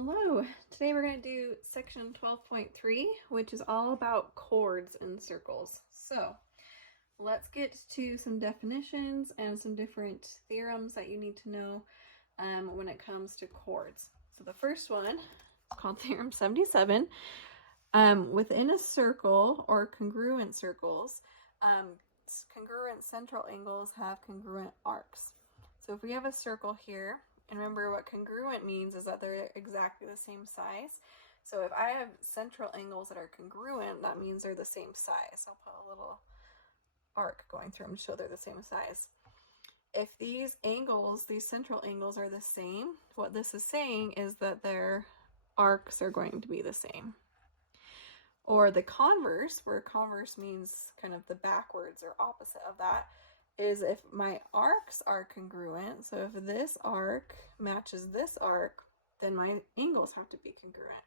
Hello, today we're going to do section 12.3, which is all about chords and circles. So let's get to some definitions and some different theorems that you need to know when it comes to chords. So the first one is called Theorem 77. Within a circle or congruent circles, congruent central angles have congruent arcs. So if we have a circle here, and remember what congruent means is that they're exactly the same size. So if I have central angles that are congruent, that means they're the same size. I'll put a little arc going through them to show they're the same size. If these angles, these central angles are the same, what this is saying is that their arcs are going to be the same. Or the converse, where converse means kind of the backwards or opposite of that, is if my arcs are congruent. So if this arc matches this arc, then my angles have to be congruent.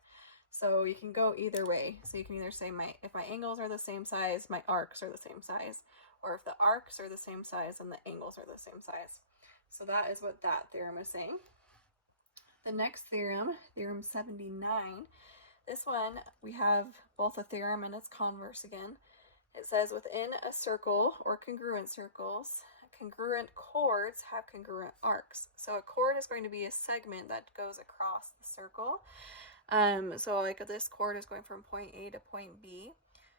So you can go either way. So you can either say if my angles are the same size, my arcs are the same size. Or if the arcs are the same size, then the angles are the same size. So that is what that theorem is saying. The next theorem, Theorem 79, this one we have both a theorem and its converse again. It says within a circle or congruent circles, congruent chords have congruent arcs. So a chord is going to be a segment that goes across the circle. So like this chord is going from point A to point B.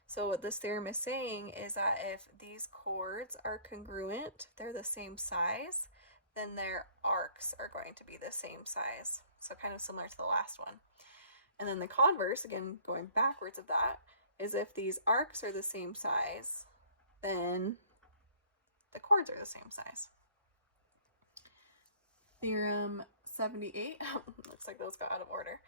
So what this theorem is saying is that if these chords are congruent, they're the same size, then their arcs are going to be the same size. So kind of similar to the last one. And then the converse, again going backwards of that, is if these arcs are the same size, then the chords are the same size. Theorem 78, looks like those got out of order.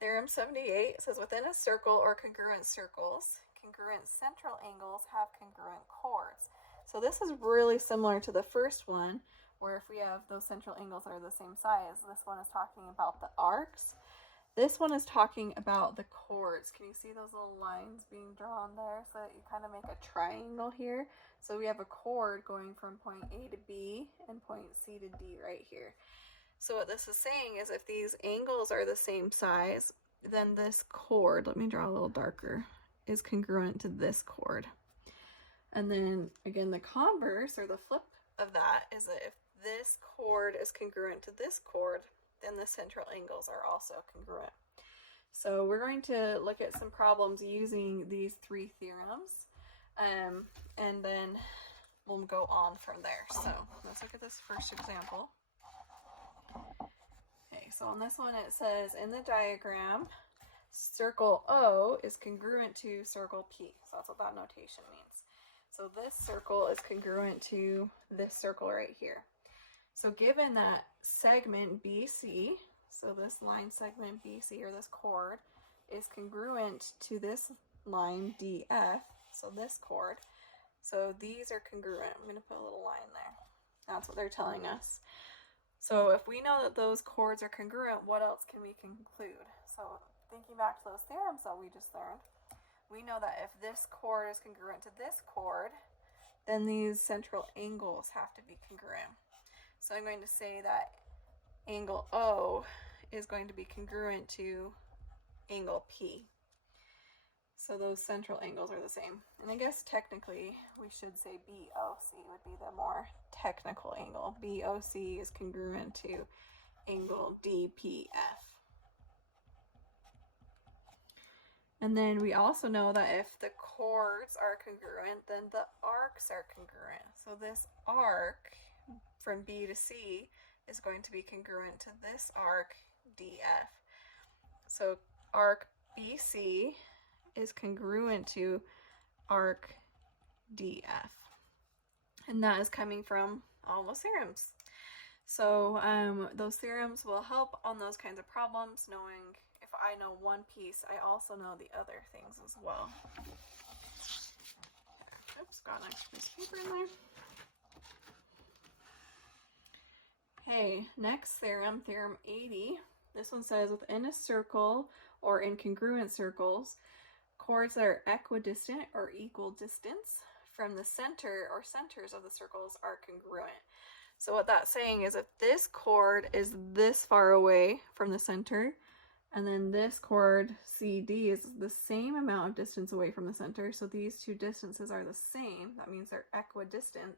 Theorem 78 says within a circle or congruent circles, congruent central angles have congruent chords. So this is really similar to the first one, where if we have those central angles that are the same size, this one is talking about the arcs. This one is talking about the chords. Can you see those little lines being drawn there so that you kind of make a triangle here? So we have a chord going from point A to B and point C to D right here. So what this is saying is if these angles are the same size, then this chord, let me draw a little darker, is congruent to this chord. And then again, the converse or the flip of that is that if this chord is congruent to this chord, then the central angles are also congruent. So we're going to look at some problems using these three theorems, and then we'll go on from there. So let's look at this first example. Okay, so on this one it says in the diagram, circle O is congruent to circle P. So that's what that notation means. So this circle is congruent to this circle right here. So given that segment BC, so this line segment BC or this chord is congruent to this line DF, so this chord, so these are congruent. I'm going to put a little line there. That's what they're telling us. So if we know that those chords are congruent, what else can we conclude? So thinking back to those theorems that we just learned, we know that if this chord is congruent to this chord, then these central angles have to be congruent. So I'm going to say that angle O is going to be congruent to angle P. So those central angles are the same. And I guess technically we should say BOC would be the more technical angle. BOC is congruent to angle DPF. And then we also know that if the chords are congruent, then the arcs are congruent. So this arc from B to C is going to be congruent to this arc DF. So arc BC is congruent to arc DF. And that is coming from all those theorems. So those theorems will help on those kinds of problems, knowing if I know one piece, I also know the other things as well. Oops, got an extra piece of paper in there. Okay, next theorem, Theorem 80. This one says within a circle or in congruent circles, chords that are equidistant or equal distance from the center or centers of the circles are congruent. So what that's saying is if this chord is this far away from the center, And then this chord CD is the same amount of distance away from the center. So these two distances are the same. That means they're equidistant.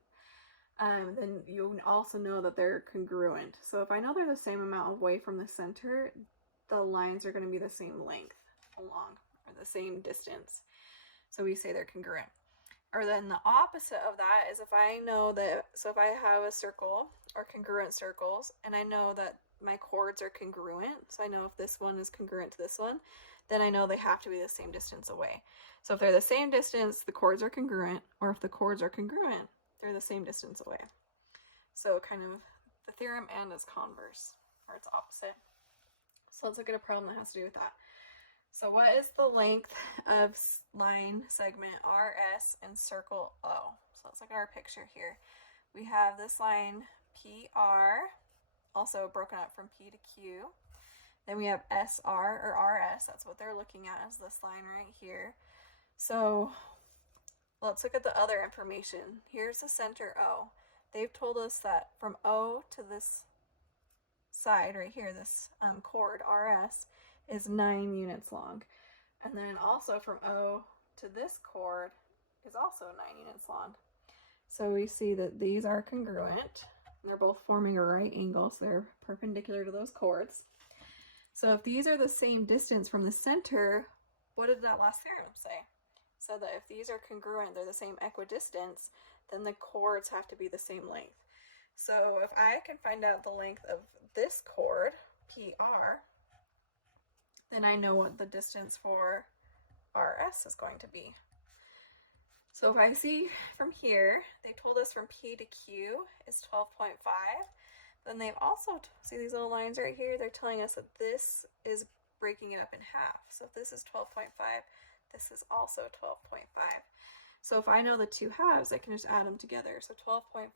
Then you also know that they're congruent. So if I know they're the same amount away from the center, the lines are going to be the same length along, or the same distance. So we say they're congruent. Or then the opposite of that is if I know that, so if I have a circle or congruent circles, and I know that my chords are congruent, so I know if this one is congruent to this one, then I know they have to be the same distance away. So if they're the same distance, the chords are congruent, or if the chords are congruent, they're the same distance away. So kind of the theorem and its converse, or its opposite. So let's look at a problem that has to do with that. So what is the length of line segment RS and circle O? So let's look at our picture here. We have this line PR, also broken up from P to Q. Then we have SR or RS, that's what they're looking at, is this line right here. So let's look at the other information. Here's the center O. They've told us that from O to this side right here, this chord RS, is 9 units long. And then also from O to this chord is also 9 units long. So we see that these are congruent. They're both forming a right angle, so they're perpendicular to those chords. So if these are the same distance from the center, what did that last theorem say? So that if these are congruent, they're the same equidistance, then the chords have to be the same length. So if I can find out the length of this chord, PR, then I know what the distance for RS is going to be. So if I see from here, they told us from P to Q is 12.5. Then they've also, see these little lines right here? They're telling us that this is breaking it up in half. So if this is 12.5, this is also 12.5. So if I know the two halves, I can just add them together. So 12.5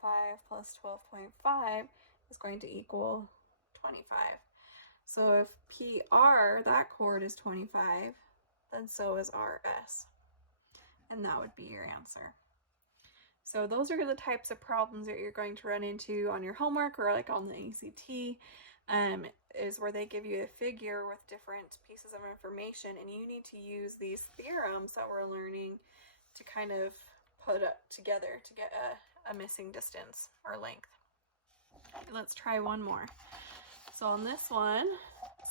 plus 12.5 is going to equal 25. So if PR, that chord, is 25, then so is RS. And that would be your answer. So those are the types of problems that you're going to run into on your homework or like on the ACT, is where they give you a figure with different pieces of information, and you need to use these theorems that we're learning to kind of put it together to get a missing distance or length. Let's try one more. So on this one,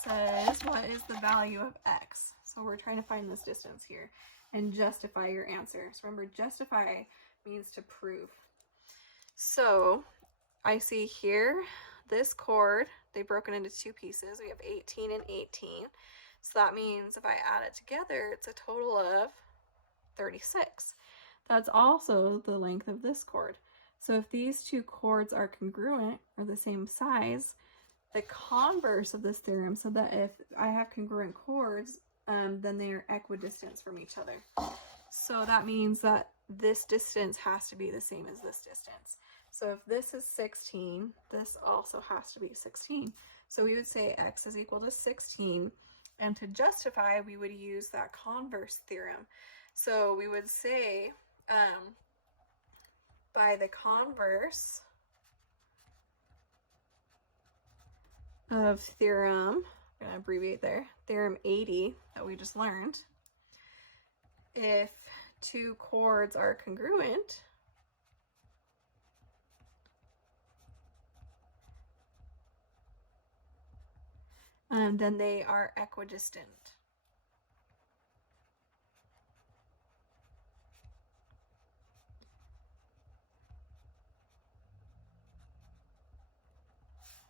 says what is the value of x? So we're trying to find this distance here and justify your answer. So remember, justify means to prove. So I see here this chord, they've broken into two pieces. We have 18 and 18. So that means if I add it together, it's a total of 36. That's also the length of this chord. So if these two chords are congruent or the same size, the converse of this theorem, so that if I have congruent chords, then they are equidistant from each other. So that means that this distance has to be the same as this distance. So if this is 16, this also has to be 16. So we would say x is equal to 16, and to justify, we would use that converse theorem. So we would say, by the converse of theorem, I'm going to abbreviate there, theorem 80 that we just learned, if two chords are congruent, then they are equidistant.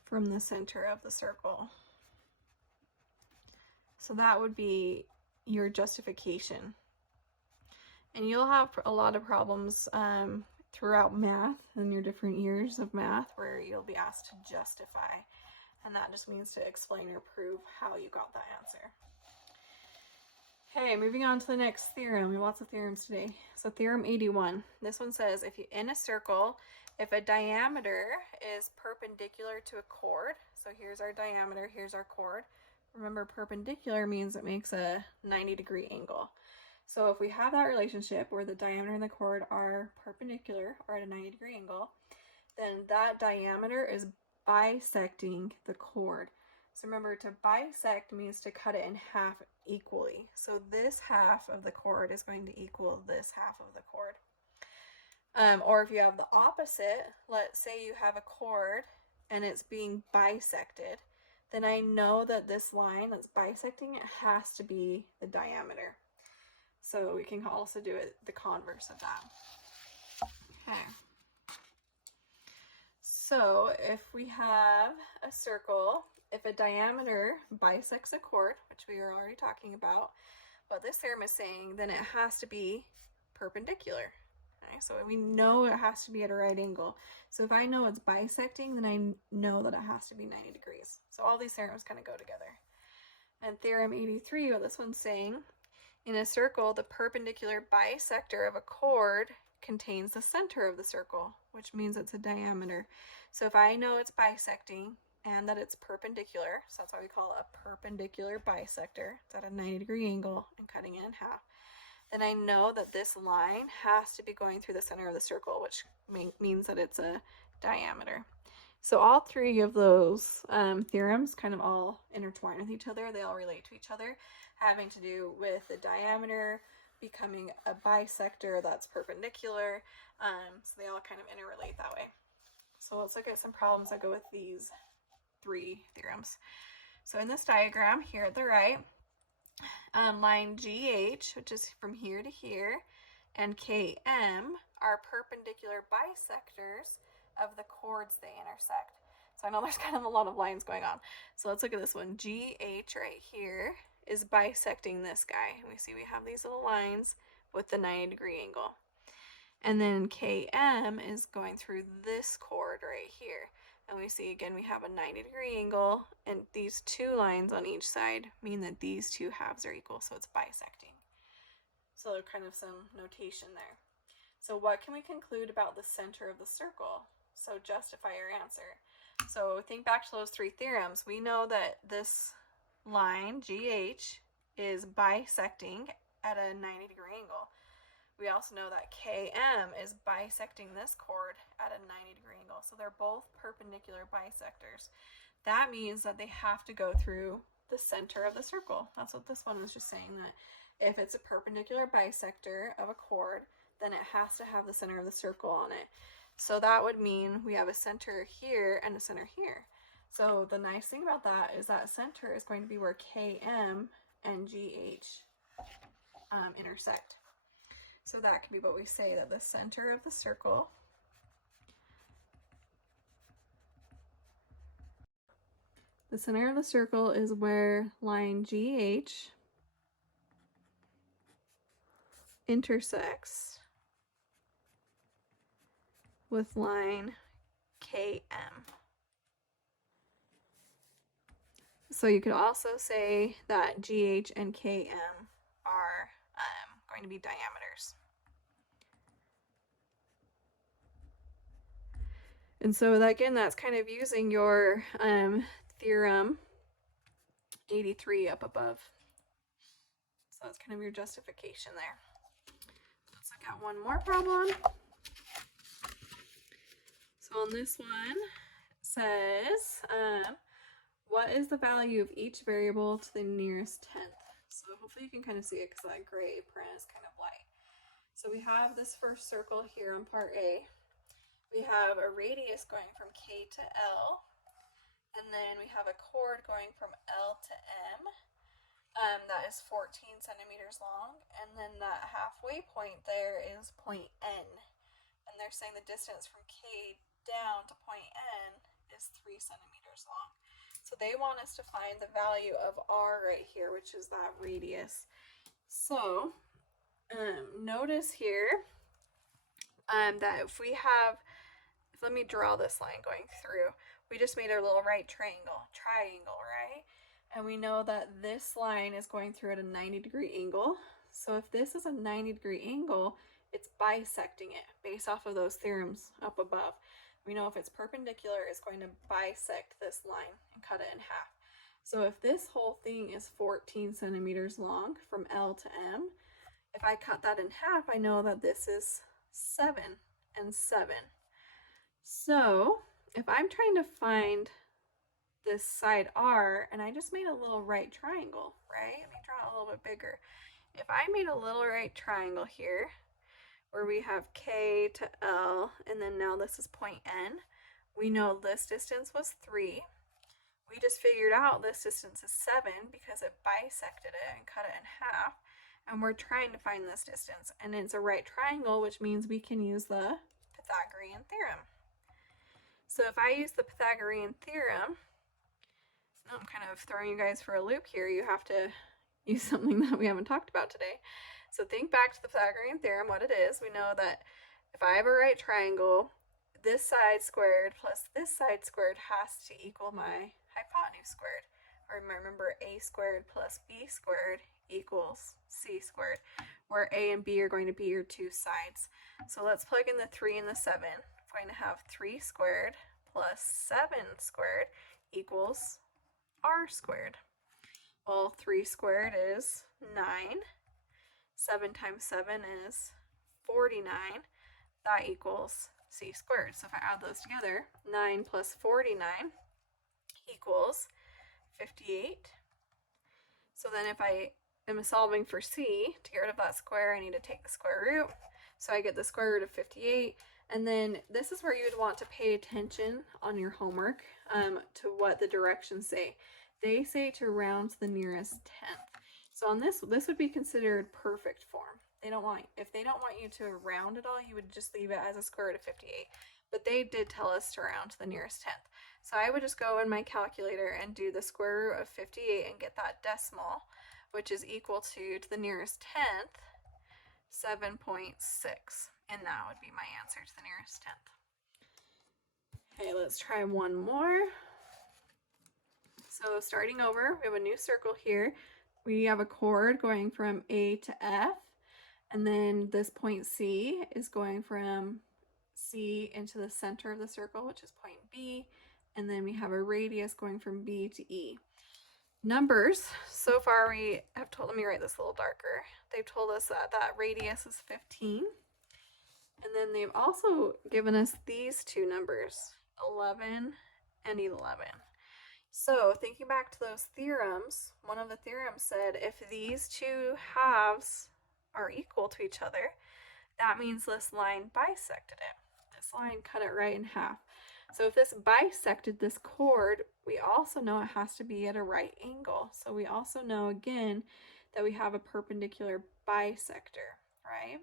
From the center of the circle. So that would be your justification. And you'll have a lot of problems throughout math in your different years of math where you'll be asked to justify. And that just means to explain or prove how you got that answer. Okay, moving on to the next theorem. We have lots of theorems today. So theorem 81. This one says if you, in a circle, if a diameter is perpendicular to a chord, so here's our diameter, here's our chord. Remember, perpendicular means it makes a 90-degree angle. So if we have that relationship where the diameter and the chord are perpendicular or at a 90-degree angle, then that diameter is bisecting the chord. So remember, to bisect means to cut it in half equally. So this half of the chord is going to equal this half of the chord. Or if you have the opposite, let's say you have a chord and it's being bisected, then I know that this line that's bisecting it has to be the diameter. So we can also do it the converse of that. Okay. So if we have a circle, if a diameter bisects a chord, which we are already talking about, what this theorem is saying, then it has to be perpendicular. Okay, so we know it has to be at a right angle. So if I know it's bisecting, then I know that it has to be 90 degrees. So all these theorems kind of go together. And theorem 83, what this one's saying, in a circle, the perpendicular bisector of a chord contains the center of the circle, which means it's a diameter. So if I know it's bisecting and that it's perpendicular, so that's why we call it a perpendicular bisector, it's at a 90-degree angle and cutting it in half, then I know that this line has to be going through the center of the circle, which means that it's a diameter. So all three of those theorems kind of all intertwine with each other. They all relate to each other, having to do with the diameter becoming a bisector that's perpendicular. So they all kind of interrelate that way. So let's look at some problems that go with these three theorems. So in this diagram here at the right, line GH, which is from here to here, and KM are perpendicular bisectors of the chords they intersect. So I know there's kind of a lot of lines going on. So let's look at this one. GH right here is bisecting this guy. We see we have these little lines with the 90-degree angle. And then KM is going through this chord right here. And we see again we have a 90-degree angle, and these two lines on each side mean that these two halves are equal, so it's bisecting. So kind of some notation there. So what can we conclude about the center of the circle? So justify your answer. So think back to those three theorems. We know that this line, GH, is bisecting at a 90-degree angle. We also know that KM is bisecting this chord at a 90-degree angle. So they're both perpendicular bisectors. That means that they have to go through the center of the circle. That's what this one was just saying, that if it's a perpendicular bisector of a chord, then it has to have the center of the circle on it. So that would mean we have a center here and a center here. So the nice thing about that is that center is going to be where KM and GH intersect. So that can be what we say, that the center of the circle is where line GH intersects with line KM. So you could also say that GH and KM are going to be diameters. And so again, that's kind of using your theorem 83 up above. So that's kind of your justification there. Let's look at one more problem. So on this one, it says, what is the value of each variable to the nearest tenth? So hopefully you can kind of see it because that gray print is kind of light. So we have this first circle here on part A. We have a radius going from K to L, and then we have a chord going from L to M. That is 14 centimeters long, and then that halfway point there is point N. And they're saying the distance from K down to point N is 3 centimeters long. So they want us to find the value of R right here, which is that radius. So notice here that if we have, let me draw this line going through. We just made our little right triangle, right? And we know that this line is going through at a 90-degree angle. So if this is a 90-degree angle, it's bisecting it based off of those theorems up above. We know if it's perpendicular, it's going to bisect this line and cut it in half. So if this whole thing is 14 centimeters long from L to M, if I cut that in half, I know that this is 7 and 7. So if I'm trying to find this side R, and I just made a little right triangle, right? Let me draw it a little bit bigger. If I made a little right triangle here, where we have K to L, and then now this is point N, we know this distance was 3. We just figured out this distance is 7 because it bisected it and cut it in half. And we're trying to find this distance. And it's a right triangle, which means we can use the Pythagorean theorem. So if I use the Pythagorean theorem, I'm kind of throwing you guys for a loop here. You have to use something that we haven't talked about today. So think back to the Pythagorean theorem, what it is. We know that if I have a right triangle, this side squared plus this side squared has to equal my hypotenuse squared. Or remember, a squared plus b squared equals c squared, where a and b are going to be your two sides. So let's plug in the 3 and the 7. We're going to have 3 squared plus 7 squared equals r squared. Well, 3 squared is 9. 7 times 7 is 49. That equals c squared. So if I add those together, 9 plus 49 equals 58. So then if I am solving for c, to get rid of that square, I need to take the square root. So I get the square root of 58. And then this is where you would want to pay attention on your homework to what the directions say. They say to round to the nearest tenth. So on this would be considered perfect form. If they don't want you to round it all, you would just leave it as a square root of 58. But they did tell us to round to the nearest tenth. So I would just go in my calculator and do the square root of 58 and get that decimal, which is equal to the nearest tenth, 7.6. And that would be my answer to the nearest tenth. Okay, let's try one more. So starting over, we have a new circle here. We have a chord going from A to F, and then this point C is going from C into the center of the circle, which is point B, and then we have a radius going from B to E. Numbers, so far we have told, let me write this a little darker. They've told us that radius is 15, and then they've also given us these two numbers, 11 and 11. So thinking back to those theorems, one of the theorems said if these two halves are equal to each other, that means this line bisected it. This line cut it right in half. So if this bisected this chord, we also know it has to be at a right angle. So we also know again that we have a perpendicular bisector, right?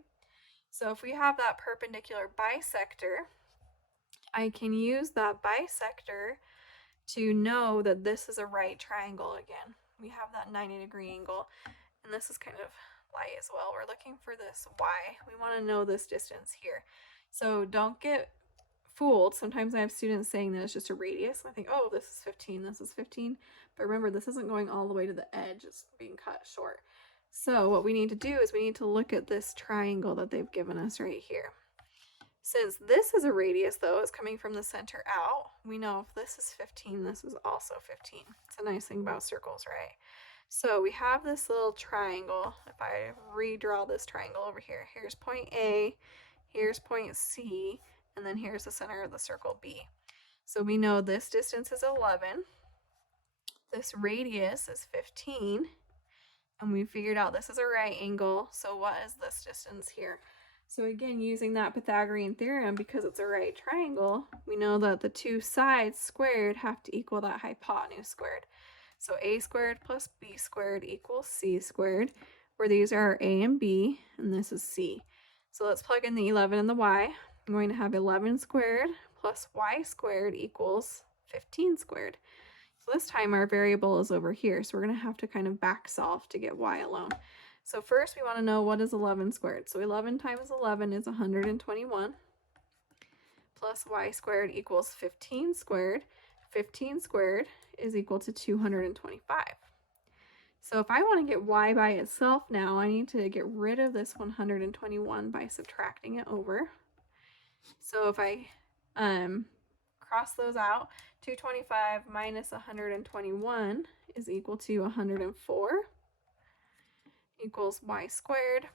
So if we have that perpendicular bisector, I can use that bisector to know that this is a right triangle again. We have that 90-degree angle, and this is kind of light as well. We're looking for this y. We want to know this distance here. So don't get fooled. Sometimes I have students saying that it's just a radius. I think, oh, this is 15, this is 15. But remember, this isn't going all the way to the edge. It's being cut short. So what we need to do is we need to look at this triangle that they've given us right here. Since this is a radius, though, it's coming from the center out, we know if this is 15, this is also 15. It's a nice thing about circles, right? So we have this little triangle. If I redraw this triangle over here, here's point A, here's point C, and then here's the center of the circle B. So we know this distance is 11, this radius is 15, and we figured out this is a right angle, so what is this distance here? So again, using that Pythagorean theorem, because it's a right triangle, we know that the two sides squared have to equal that hypotenuse squared. So a squared plus b squared equals c squared, where these are a and b, and this is c. So let's plug in the 11 and the y. I'm going to have 11 squared plus y squared equals 15 squared. So this time our variable is over here, so we're going to have to kind of back solve to get y alone. So first we want to know what is 11 squared. So 11 times 11 is 121, plus y squared equals 15 squared. 15 squared is equal to 225. So if I want to get y by itself now, I need to get rid of this 121 by subtracting it over. So if I cross those out, 225 minus 121 is equal to 104. Equals y squared.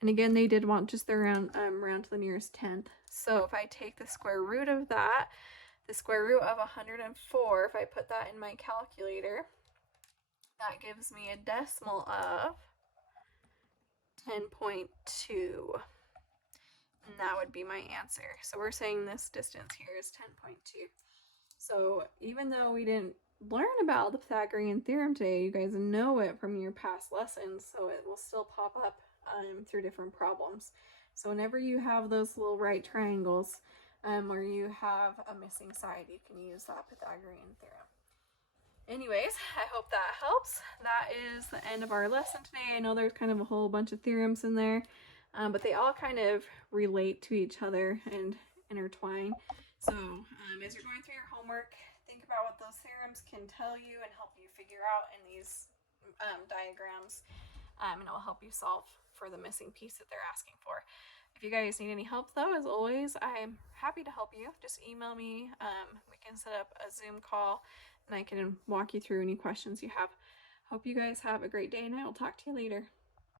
And again, they did want just the round to the nearest tenth. So if I take the square root of that, The square root of 104, if I put that in my calculator, that gives me a decimal of 10.2. And that would be my answer. So we're saying this distance here is 10.2. So even though we didn't learn about the Pythagorean theorem today, you guys know it from your past lessons, so it will still pop up through different problems. So whenever you have those little right triangles, or you have a missing side, you can use that Pythagorean theorem. Anyways, I hope that helps. That is the end of our lesson today. I know there's kind of a whole bunch of theorems in there, but they all kind of relate to each other and intertwine. So as you're going through your homework, think about what those theorems can tell you and help you figure out in these diagrams, and it will help you solve for the missing piece that they're asking for. If you guys need any help though, as always, I'm happy to help you. Just email me. We can set up a Zoom call and I can walk you through any questions you have. Hope you guys have a great day and I will talk to you later.